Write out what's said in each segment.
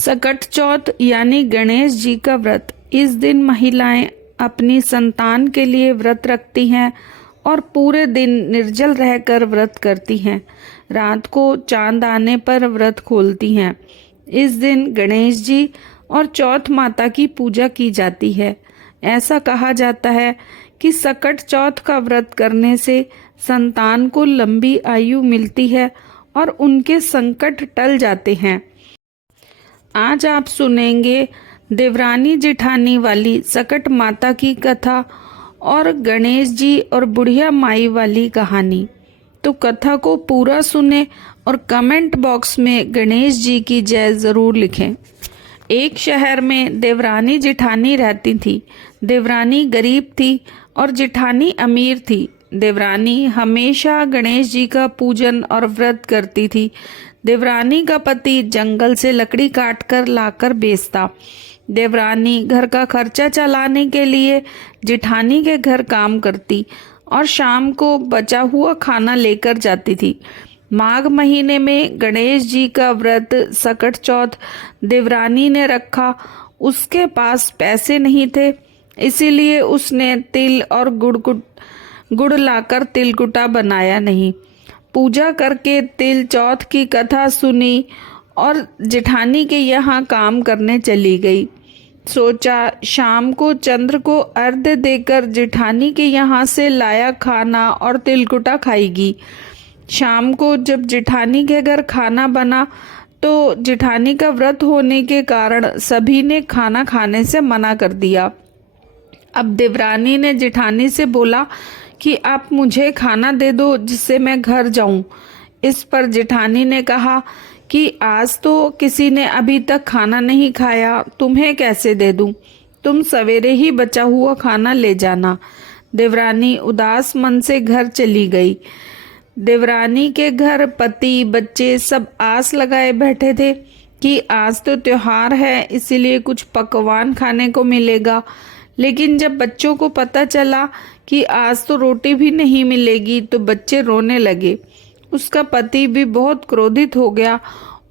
सकट चौथ यानी गणेश जी का व्रत। इस दिन महिलाएं अपनी संतान के लिए व्रत रखती हैं और पूरे दिन निर्जल रहकर व्रत करती हैं। रात को चांद आने पर व्रत खोलती हैं। इस दिन गणेश जी और चौथ माता की पूजा की जाती है। ऐसा कहा जाता है कि सकट चौथ का व्रत करने से संतान को लंबी आयु मिलती है और उनके संकट टल जाते हैं। आज आप सुनेंगे देवरानी जेठानी वाली सकट माता की कथा और गणेश जी और बुढ़िया माई वाली कहानी। तो कथा को पूरा सुने और कमेंट बॉक्स में गणेश जी की जय जरूर लिखें। एक शहर में देवरानी जेठानी रहती थी। देवरानी गरीब थी और जेठानी अमीर थी। देवरानी हमेशा गणेश जी का पूजन और व्रत करती थी। देवरानी का पति जंगल से लकड़ी काटकर लाकर बेचता। देवरानी घर का खर्चा चलाने के लिए जेठानी के घर काम करती और शाम को बचा हुआ खाना लेकर जाती थी। माघ महीने में गणेश जी का व्रत सकट चौथ देवरानी ने रखा। उसके पास पैसे नहीं थे, इसीलिए उसने तिल और गुड़ लाकर तिलकुटा बनाया नहीं। पूजा करके तिल चौथ की कथा सुनी और जेठानी के यहाँ काम करने चली गई। सोचा शाम को चंद्र को अर्घ्य देकर जेठानी के यहाँ से लाया खाना और तिलकुटा खाएगी। शाम को जब जेठानी के घर खाना बना तो जेठानी का व्रत होने के कारण सभी ने खाना खाने से मना कर दिया। अब देवरानी ने जेठानी से बोला कि आप मुझे खाना दे दो जिससे मैं घर जाऊं। इस पर जेठानी ने कहा कि आज तो किसी ने अभी तक खाना नहीं खाया, तुम्हें कैसे दे दूं? तुम सवेरे ही बचा हुआ खाना ले जाना। देवरानी उदास मन से घर चली गई। देवरानी के घर पति बच्चे सब आस लगाए बैठे थे कि आज तो त्योहार है, इसीलिए कुछ पकवान खाने को मिलेगा। लेकिन जब बच्चों को पता चला कि आज तो रोटी भी नहीं मिलेगी तो बच्चे रोने लगे। उसका पति भी बहुत क्रोधित हो गया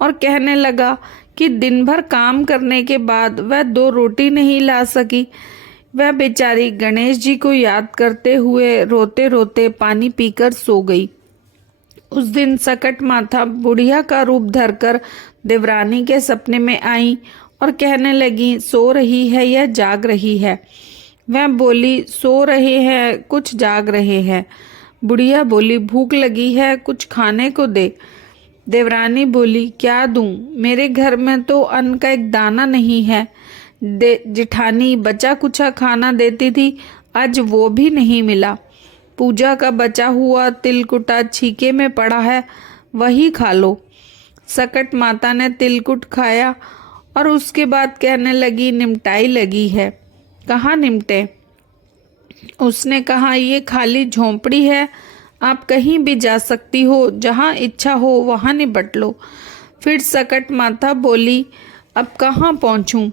और कहने लगा कि दिन भर काम करने के बाद वह 2 रोटी नहीं ला सकी। वह बेचारी गणेश जी को याद करते हुए रोते रोते पानी पीकर सो गई। उस दिन सकट माता बुढ़िया का रूप धरकर देवरानी के सपने में आई और कहने लगी, सो रही है या जाग रही है? वह बोली, सो रहे हैं, कुछ जाग रहे हैं। बुढ़िया बोली, भूख लगी है, कुछ खाने को दे। देवरानी बोली, क्या दूं? मेरे घर में तो अन्न का एक दाना नहीं है। जेठानी बचा कुचा खाना देती थी, आज वो भी नहीं मिला। पूजा का बचा हुआ तिलकुटा छीके में पड़ा है, वही खा लो। सकट माता ने तिलकुट खाया और उसके बाद कहने लगी, निमटाई लगी है। कहाँ निमटे? उसने कहा, ये खाली झोंपड़ी है, आप कहीं भी जा सकती हो, जहाँ इच्छा हो वहाँ निपट लो। फिर सकट माता बोली, अब कहाँ पहुँचूं?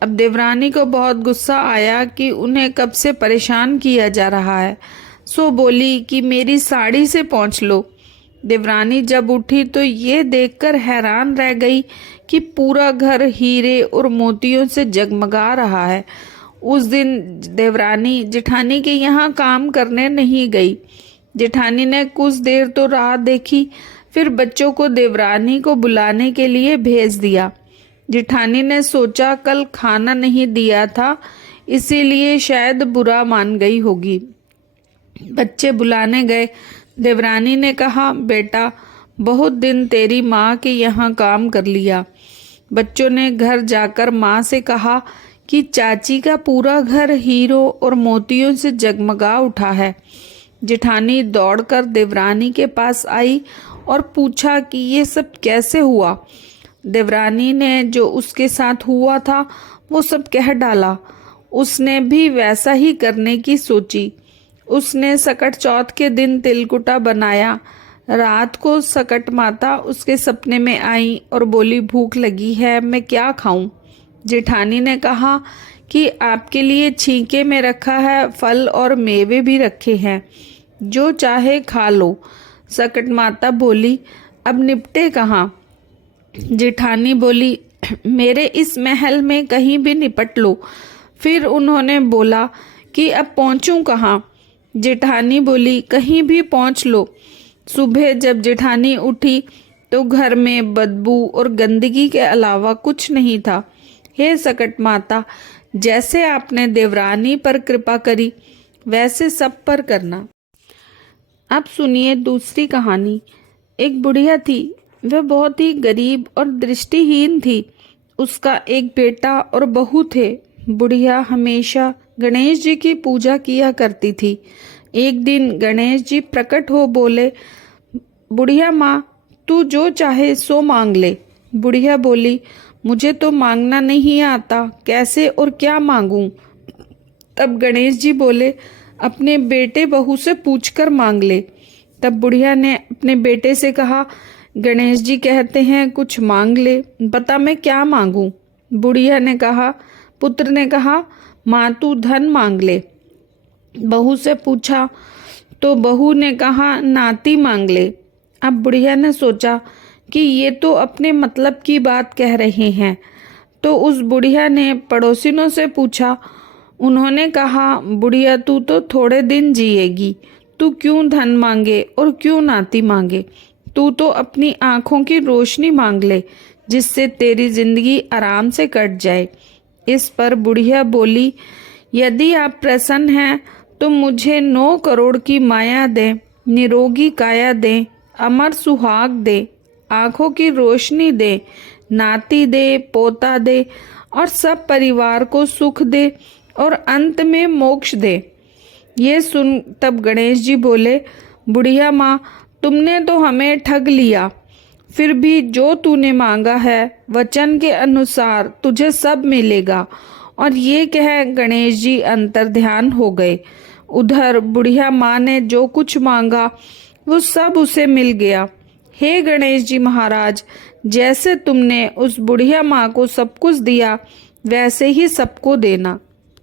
अब देवरानी को बहुत गुस्सा आया कि उन्हें कब से परेशान किया जा रहा है। सो बोली कि मेरी साड़ी से पहुँच लो। देवरानी जब उठी तो ये देखकर हैरान रह गई कि पूरा घर हीरे और मोतियों से जगमगा रहा है। उस दिन देवरानी जेठानी के यहाँ काम करने नहीं गई। जेठानी ने कुछ देर तो राह देखी, फिर बच्चों को देवरानी को बुलाने के लिए भेज दिया। जेठानी ने सोचा कल खाना नहीं दिया था, इसीलिए शायद बुरा मान गई होगी। बच्चे बुलाने गए। देवरानी ने कहा, बेटा बहुत दिन तेरी माँ के यहाँ काम कर लिया। बच्चों ने घर जाकर माँ से कहा कि चाची का पूरा घर हीरों और मोतियों से जगमगा उठा है। जेठानी दौड़कर देवरानी के पास आई और पूछा कि ये सब कैसे हुआ। देवरानी ने जो उसके साथ हुआ था वो सब कह डाला। उसने भी वैसा ही करने की सोची। उसने सकट चौथ के दिन तिलकुटा बनाया। रात को सकट माता उसके सपने में आई और बोली, भूख लगी है, मैं क्या खाऊं? जेठानी ने कहा कि आपके लिए छींके में रखा है, फल और मेवे भी रखे हैं, जो चाहे खा लो। सकट माता बोली, अब निपटे कहाँ? जेठानी बोली, मेरे इस महल में कहीं भी निपट लो। फिर उन्होंने बोला कि अब पहुंचूं कहाँ। जेठानी बोली, कहीं भी पहुंच लो। सुबह जब जेठानी उठी तो घर में बदबू और गंदगी के अलावा कुछ नहीं था। हे सकट माता, जैसे आपने देवरानी पर कृपा करी वैसे सब पर करना। अब सुनिए दूसरी कहानी। एक बुढ़िया थी। वह बहुत ही गरीब और दृष्टिहीन थी। उसका एक बेटा और बहू थे। बुढ़िया हमेशा गणेश जी की पूजा किया करती थी। एक दिन गणेश जी प्रकट हो बोले, बुढ़िया माँ, तू जो चाहे सो मांग ले। बुढ़िया बोली, मुझे तो मांगना नहीं आता, कैसे और क्या मांगूं। तब गणेश जी बोले, अपने बेटे बहू से पूछकर मांग ले। तब बुढ़िया ने अपने बेटे से कहा, गणेश जी कहते हैं कुछ मांग ले, बता मैं क्या मांगूं। बुढ़िया ने कहा, पुत्र ने कहा, माँ तू धन मांग ले। बहू से पूछा तो बहू ने कहा, नाती मांग ले। अब बुढ़िया ने सोचा कि ये तो अपने मतलब की बात कह रहे हैं। तो उस बुढ़िया ने पड़ोसिनों से पूछा। उन्होंने कहा, बुढ़िया तू तो थोड़े दिन जिएगी, तू क्यों धन मांगे और क्यों नाती मांगे। तू तो अपनी आंखों की रोशनी मांग ले, जिससे तेरी जिंदगी आराम से कट जाए। इस पर बुढ़िया बोली, यदि आप प्रसन्न हैं तो मुझे 9 करोड़ की माया दें, निरोगी काया दें, अमर सुहाग दे, आंखों की रोशनी दे, नाती दे, पोता दे और सब परिवार को सुख दे और अंत में मोक्ष दे। ये सुन तब गणेश जी बोले, बुढ़िया माँ, तुमने तो हमें ठग लिया। फिर भी जो तूने मांगा है वचन के अनुसार तुझे सब मिलेगा। और ये कह गणेश जी अंतर्ध्यान हो गए। उधर बुढ़िया माँ ने जो कुछ मांगा वो सब उसे मिल गया। हे गणेश जी महाराज, जैसे तुमने उस बुढ़िया माँ को सब कुछ दिया वैसे ही सबको देना।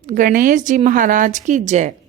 गणेश जी महाराज की जय।